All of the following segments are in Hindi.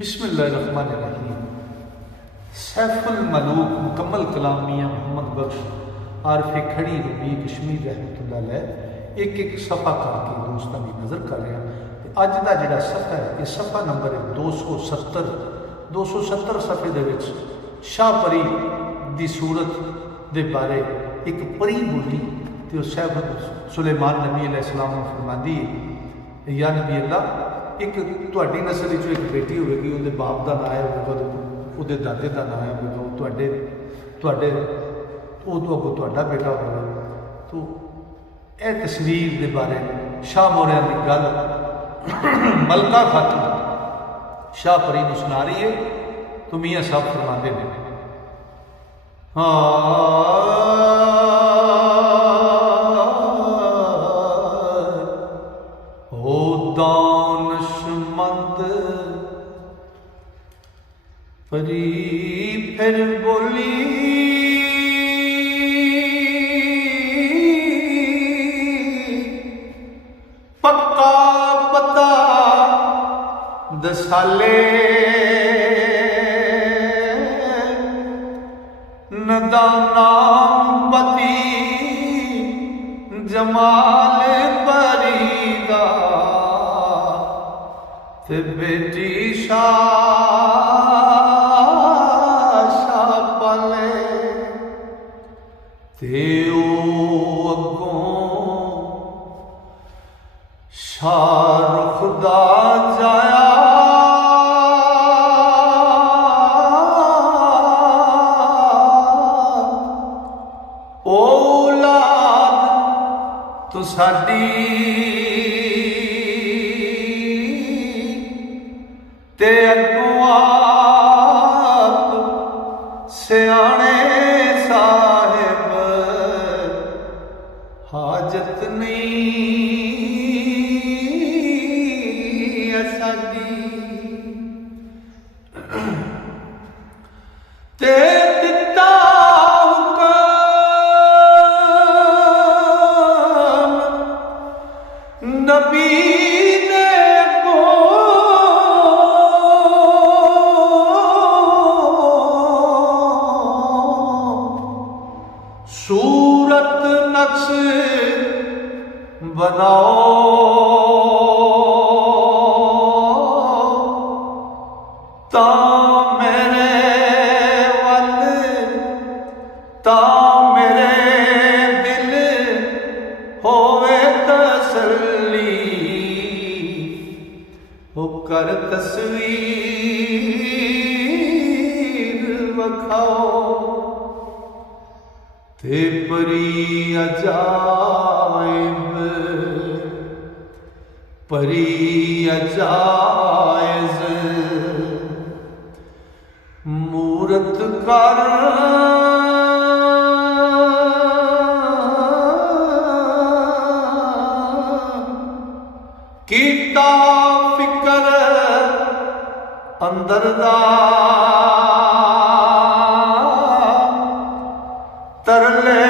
बिस्मिल्लाहिर्रहमानिर्रहीम। सैफुल मलूक मुकम्मल कलाम मियाँ मोहम्मद बख्श आरफ खड़ी रबी कश्मीर रहमतुल्लाह अलैह एक एक सफ़ा करके दोस्तों की नज़र कर रहे हैं। अज का जोड़ा सफ़ा है ये सफ़ा नंबर है 270 सफ़े दे विच शाह परी की सूरत के बारे एक परी बोली तो सैफ सुलेमान नबी अलैहिस्सलाम फरमांदी है, या नबी अल्लाह एक तुहाडी नस्ल चो एक बेटी होगी, उसके बाप का नाम होगा, उसके दादे का नाम होगा, तुहाडे अगों तुहाडा बेटा होगा। तो यह तस्वीर के बारे शाह मौर्या की गल मलका खातून शाह परी को सुना रही है। तो मियाँ साहब फरमाते हैं, हो दानशमंद परी फिर बोली, पक्का पता दसाले नदानाम पति जमाल परीदा ते बेटी शाह पाले ते ओ अगों शाहरुख दा जाया औलाद तो साडी ते अगों आप सियाणे साहिब हाजत नहीं साडी ते दिता हुक्म नबी सूरत नक्श बनाओ ता मेरे वल ता मेरे दिल होवे तसल्ली हो कर तस्वीर वखाओ ते परी अजाइज मूरत कर कीता फिकर अंदर दा तरले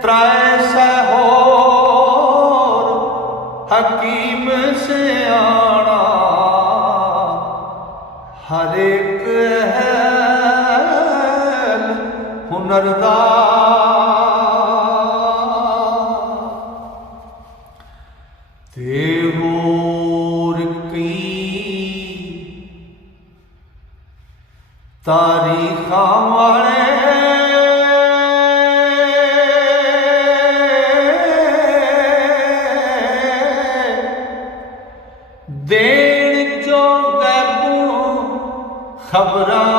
त्राए सहोर हकीम से आना हर एक है हुनरदा ते होर कई तारीखां वाले देण जो गैबों खबरां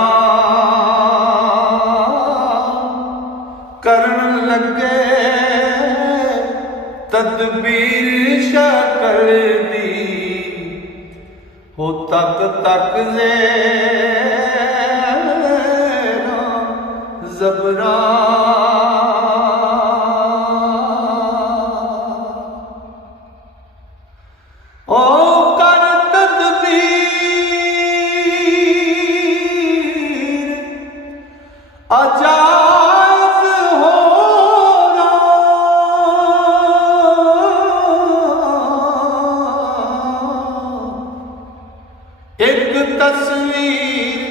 करन लगे तदबीर शक्ल दी हो तक ज़बरा ओ कर तदबीर अजाइज हो एक तस्वीर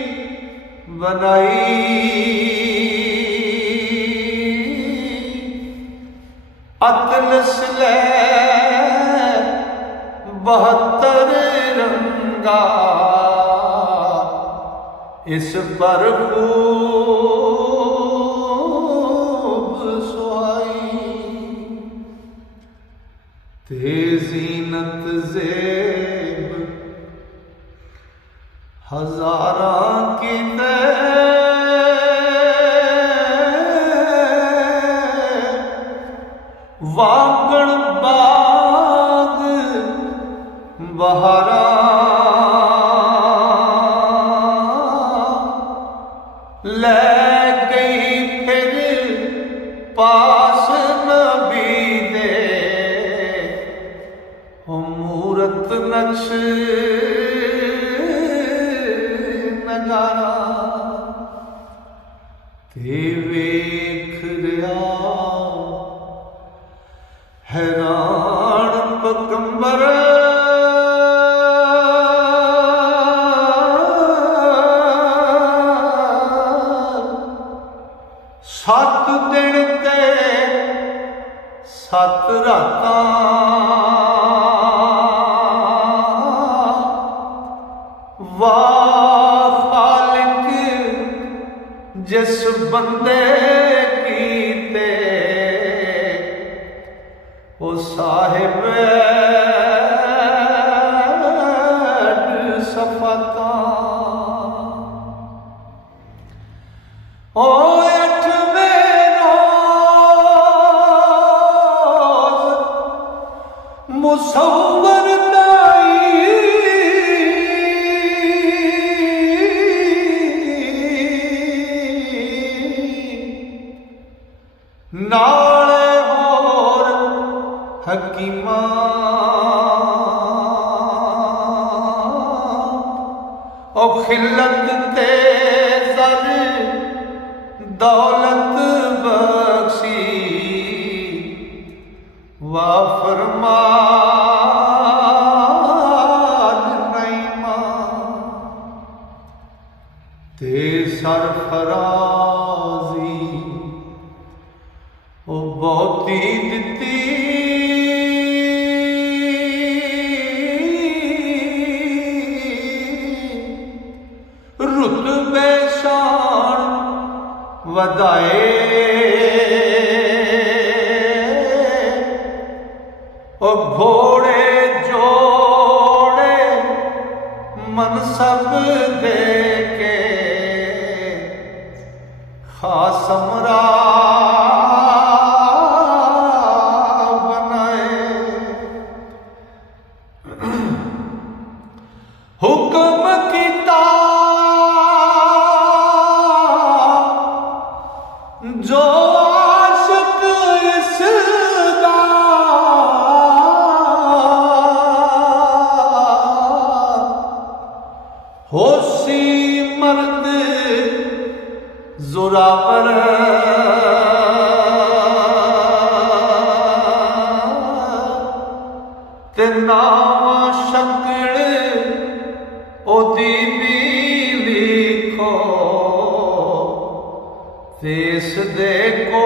बनाई, अतलस ले 72 रंगा, इस पर खूब सुहाई, ते ज़ीनत ज़ेब हज़ारां की वागण बाग बहारा, ले गई फिर पास नबी दे, मूरत नक्श नगारा, ते वेख रहा हैरान पगंबर, सत दिन ते 7 रातां, वाह खालिक जिस बंदे कीते, ओ साहिब सफाता, ओ 8वें रोज़ मुसव्वर दाई, नाले होर हकीमा, ओ खिलत ते ज़र दौलत बख्शी, वा फरमान नईमा, ते सरफराजी ओ बहुती दिती, रुतबे शान वधाए, ओ घोड़े जोड़े मनसब दे के, खास हमरा बनाए, हुक्म कीता जो आशिक इसदा, होसी मर्द जोरावर, ते नाम शक्ल ओदी भी लिखो, तेस दे कोल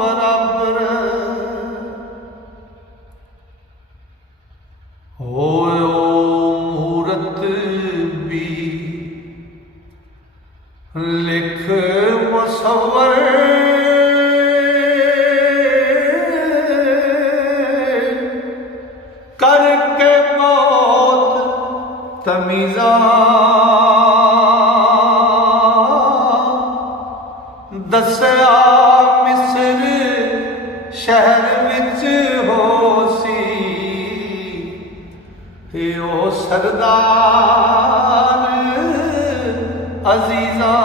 बराबर, होयो मूरत भी लिख मुसव्वर, करके मौत तमीज़ा, दस्या मिस्र शहर विच होसी, ते ओ सरदार अजीज़ा,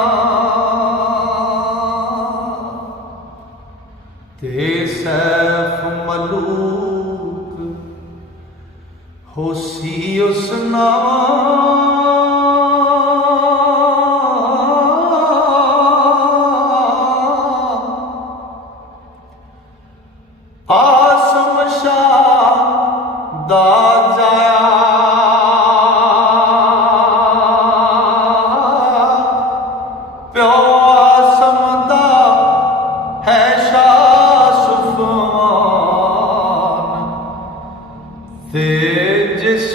ते सैफ मलूक होसी उस नाम, आसम शाह दा जाया, ते जिस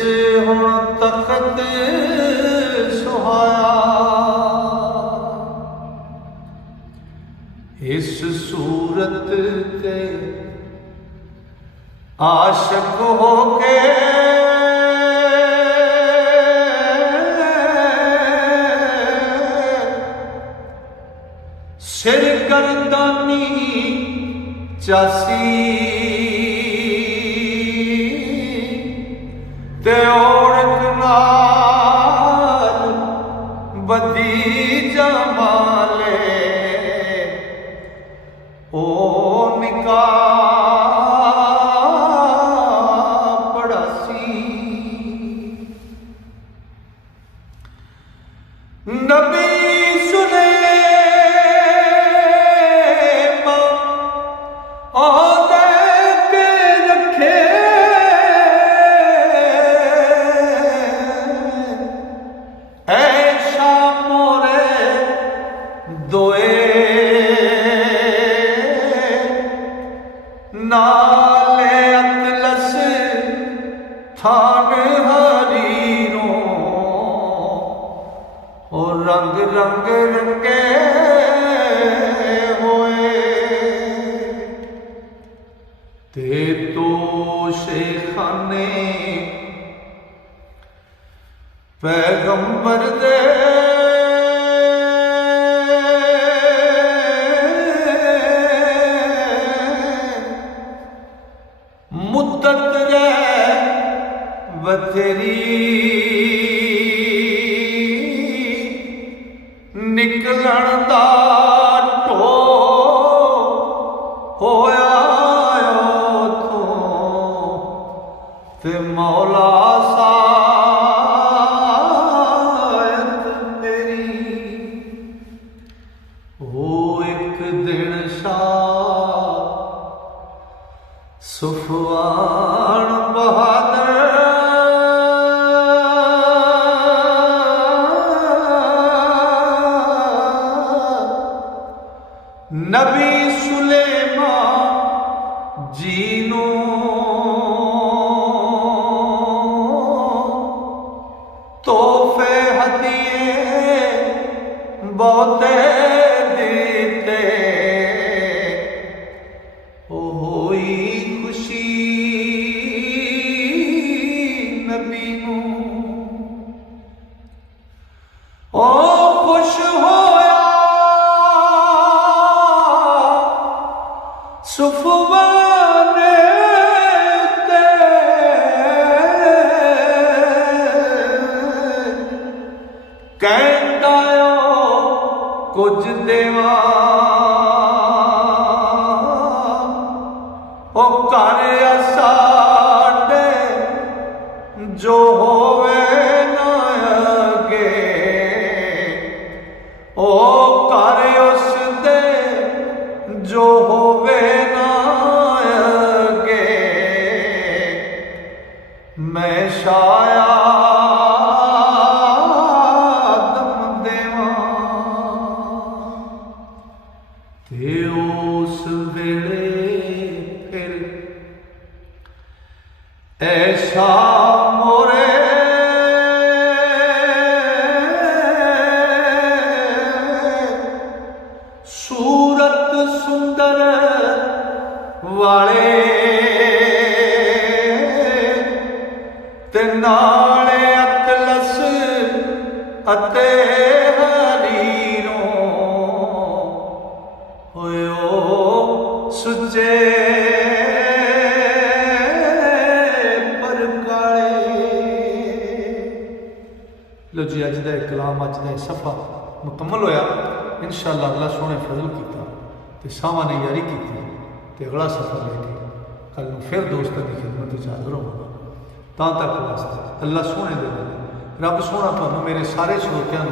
हुण तख्त सुहाया, इस सूरत ते आशिक होके सिर गर्दानी चासी, ते औरत नाल बदी जमाले, ओ निकाह पड़ासी। नबी नाले अतलस थान हरीरों, और रंग रंग रंगे होए, ते तो शेखाने पैगंबर दे मुद्दत रे बथेरी, निकलन दा टो होया उथों, ते मौला सायत मेरी। ओ एक दिन शाह सुफवान बहादुर नबी सुलेमान जीनो तोहफे हदिये बहुते देते, ओ होई खुशी नबी नू, ओ खुश होया सुफवान ते, कहंदा कुछ देवा, ओ कर साडे जो होवे ना अगे, ओ कर उस दे जो होवे ना अगे, मैं शाया दम देवा। ते उस वेले फिर ऐसा मोरे सूरत सुंदर वाले, ते नाले अतलस अते हरीरों, होए ओ सुचे लो जी अज का कलाम अज का सफ़ा मुकम्मल होया। इंशाअल्लाह अल्लाह सोने फजल किया तो सावा ने यारी की तो अगला सफ़र लेके कल फिर दोस्तों की खिदमत हाजिर होगा। तक वास्ते अल्लाह सोने दे रब सोना तुहानू मेरे सारे श्रोतियां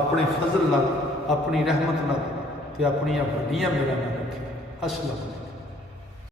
अपने फजल नाल अपनी रहमत नाल ते अपनियां वड्डियां मेहरां नाल रखे। अस्सलाम।